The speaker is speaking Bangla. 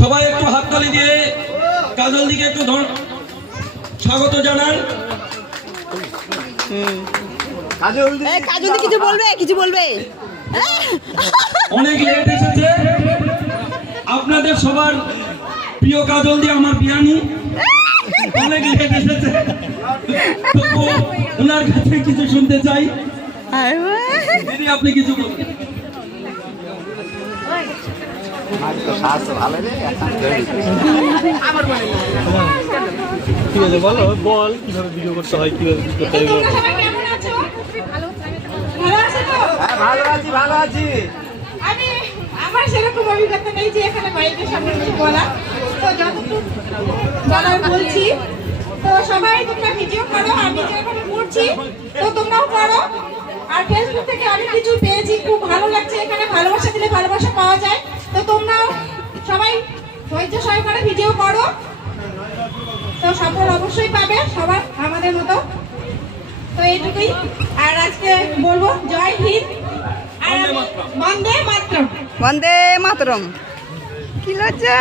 সবাই একটু হাততালি দিয়ে কাজল দিকে একটু স্বাগত জানান। কাজল কিছু বলবে অনেক লেট এসেছে আপনাদের সবার প্রিয় কাজল দিয়ে আমার বিয়ানি অনেক লেট এসেছে, ওনার কাছে কিছু শুনতে চাই। দিদি আপনি কিছু বলুন। ঠিক আছে বলো, বল কিভাবে ভিডিও করতে হয়, কিভাবে করতে হয়। ভালো আছি। আমার সেরকম অভিজ্ঞতা নেই যে এখানে মাইকের সামনে কিছু বলা, তো যতটুকু বলার বলছি। তো সবাই তোমরা ভিডিও করো, আমি যে এখানে করছি তো তোমরাও করো। আর ফেসবুক থেকে আমি কিছু পেয়েছি, খুব ভালো লাগছে। এখানে ভালোবাসা দিলে ভালোবাসা পাওয়া যায়। তো তোমরাও সবাই ধৈর্য সহকারে ভিডিও করো, তো সফল অবশ্যই পাবে সবার আমাদের মতো। তো এইটুকুই। আর আজকে বলবো জয় হিন্দ আর বন্দে মাতরম। বন্দে মাতরম। কি লজ্জা।